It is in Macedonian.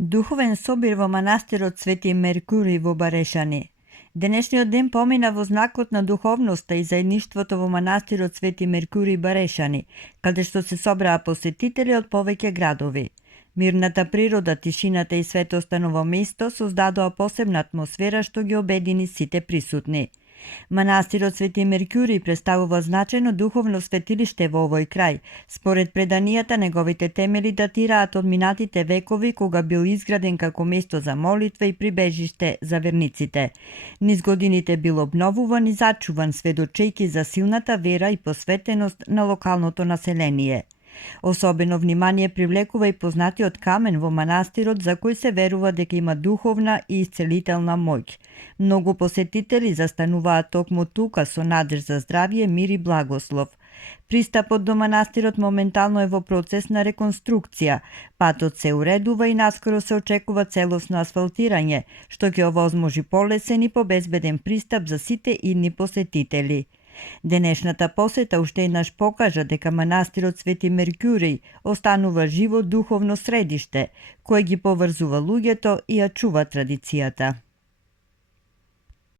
Духовен собир во манастирот Свети Меркурий во Барешани. Денешниот ден помина во знакот на духовноста и заедништвото во манастирот Свети Меркурий Барешани, каде што се собраа посетители од повеќе градови. Мирната природа, тишината и светоста на ово место создадоа посебна атмосфера што ги обедини сите присутни. Манастирот Свети Меркурий представува значајно духовно светилиште во овој крај. Според преданијата, неговите темели датираат од минатите векови, кога бил изграден како место за молитва и прибежиште за верниците. Низ годините бил обновуван и зачуван, сведочејќи за силната вера и посветеност на локалното население. Особено внимание привлекува и познатиот камен во манастирот, за кој се верува дека има духовна и исцелителна моќ. Многу посетители застануваат токму тука со надеж за здравје, мир и благослов. Пристапот до манастирот моментално е во процес на реконструкција. Патот се уредува и наскоро се очекува целосно асфалтирање, што ќе овозможи полесен и побезбеден пристап за сите идни посетители. Денешната посета уште еднаш покажа дека манастирот Свети Меркурий останува живо духовно средиште, кое ги поврзува луѓето и ја чува традицијата.